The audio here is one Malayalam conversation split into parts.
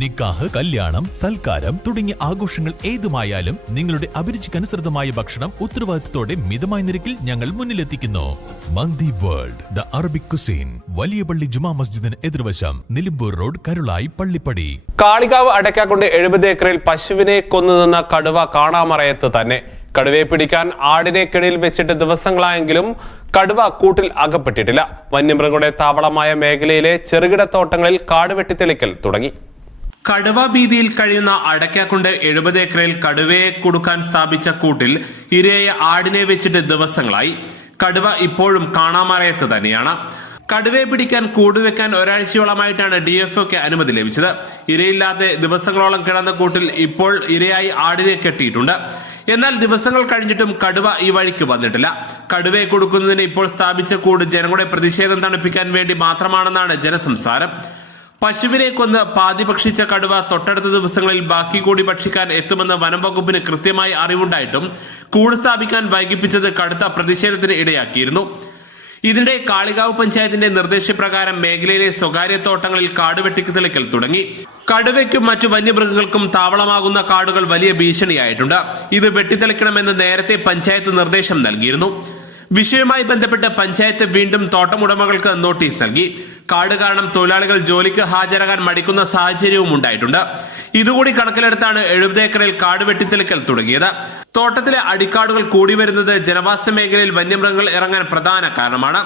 നിക്കാഹ് കല്യാണം സൽക്കാരം തുടങ്ങിയ ആഘോഷങ്ങൾ ഏതുമായാലും നിങ്ങളുടെ അഭിരുചിക്കനുസൃതമായ ഭക്ഷണം ഉത്തരവാദിത്തത്തോടെ മിതമായ നിരക്കിൽ ഞങ്ങൾ മുന്നിലെത്തിക്കുന്നു. Mandi world the Arabic cuisine വലിയ പള്ളി ജുമാ മസ്ജിദിന് എതിർവശം നിലമ്പൂർ റോഡ് കരുളായി പള്ളിപ്പടി. കാളികാവ് അടയ്ക്കാക്കൊണ്ട് എഴുപത് ഏക്കറിൽ പശുവിനെ കൊന്നു നിന്ന കടുവ കാണാമറയത്ത് തന്നെ. കടുവയെ പിടിക്കാൻ ആടിനെ കെണിയിൽ വെച്ചിട്ട് ദിവസങ്ങളായെങ്കിലും കടുവ കൂട്ടിൽ അകപ്പെട്ടിട്ടില്ല. വന്യമൃഗങ്ങളുടെ താവളമായ മേഖലയിലെ ചെറുകിട തോട്ടങ്ങളിൽ കാട് വെട്ടിത്തെളിക്കൽ തുടങ്ങി. കടുവ ഭീതിയിൽ കഴിയുന്ന അടയ്ക്കാക്കുണ്ട് എഴുപത് ഏക്കറിൽ കടുവയെ കൊടുക്കാൻ സ്ഥാപിച്ച കൂട്ടിൽ ഇരയെ ആടിനെ വെച്ചിട്ട് ദിവസങ്ങളായി. കടുവ ഇപ്പോഴും കാണാമറയത്ത് തന്നെയാണ്. കടുവയെ പിടിക്കാൻ കൂടുവെക്കാൻ ഒരാഴ്ചയോളമായിട്ടാണ് ഡി എഫ് ഒക്കെ അനുമതി ലഭിച്ചത്. ഇരയില്ലാതെ ദിവസങ്ങളോളം കിടന്ന കൂട്ടിൽ ഇപ്പോൾ ഇരയായി ആടിനെ കെട്ടിയിട്ടുണ്ട്. എന്നാൽ ദിവസങ്ങൾ കഴിഞ്ഞിട്ടും കടുവ ഈ വഴിക്ക് വന്നിട്ടില്ല. കടുവയെ കൊടുക്കുന്നതിന് ഇപ്പോൾ സ്ഥാപിച്ച കൂട് ജനങ്ങളുടെ പ്രതിഷേധം തണുപ്പിക്കാൻ വേണ്ടി മാത്രമാണെന്നാണ് ജനസംസാരം. പശുവിനെ കൊന്ന് പാതി ഭക്ഷിച്ച കടുവ തൊട്ടടുത്ത ദിവസങ്ങളിൽ ബാക്കി കൂടി ഭക്ഷിക്കാൻ എത്തുമെന്ന് വനം വകുപ്പിന് കൃത്യമായി അറിവുണ്ടായിട്ടും കൂട് സ്ഥാപിക്കാൻ വൈകിപ്പിച്ചത് കടുത്ത പ്രതിഷേധത്തിന് ഇടയാക്കിയിരുന്നു. ഇതിനിടെ കാളികാവ് പഞ്ചായത്തിന്റെ നിർദ്ദേശപ്രകാരം മേഖലയിലെ സ്വകാര്യ തോട്ടങ്ങളിൽ കാട് വെട്ടിത്തെളിക്കൽ തുടങ്ങി. കടുവയ്ക്കും മറ്റു വന്യമൃഗങ്ങൾക്കും താവളമാകുന്ന കാടുകൾ വലിയ ഭീഷണിയായിട്ടുണ്ട്. ഇത് വെട്ടിത്തെളിക്കണമെന്ന് നേരത്തെ പഞ്ചായത്ത് നിർദ്ദേശം നൽകിയിരുന്നു. വിഷയവുമായി ബന്ധപ്പെട്ട് പഞ്ചായത്ത് വീണ്ടും തോട്ടമുടമകൾക്ക് നോട്ടീസ് നൽകി. കാട് കാരണം തൊഴിലാളികൾ ജോലിക്ക് ഹാജരാകാൻ മടിക്കുന്ന സാഹചര്യവും ഉണ്ടായിട്ടുണ്ട്. ഇതുകൂടി കണക്കിലെടുത്താണ് എഴുപത് ഏക്കറിൽ കാട് വെട്ടിത്തെളിക്കൽ തുടങ്ങിയത്. തോട്ടത്തിലെ അടിക്കാടുകൾ കൂടി വരുന്നത് ജനവാസ മേഖലയിൽ വന്യമൃഗങ്ങൾ ഇറങ്ങാൻ പ്രധാന കാരണമാണ്.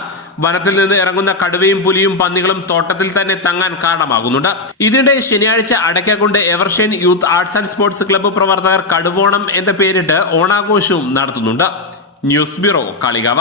വനത്തിൽ നിന്ന് ഇറങ്ങുന്ന കടുവയും പുലിയും പന്നികളും തോട്ടത്തിൽ തന്നെ തങ്ങാൻ കാരണമാകുന്നുണ്ട്. ഇതിനിടെ ശനിയാഴ്ച Adakkakundu എവർഷൻ youth arts and sports club പ്രവർത്തകർ കടുവോണം എന്ന പേരിട്ട് ഓണാഘോഷവും നടത്തുന്നുണ്ട്. News bureau Kalikavu.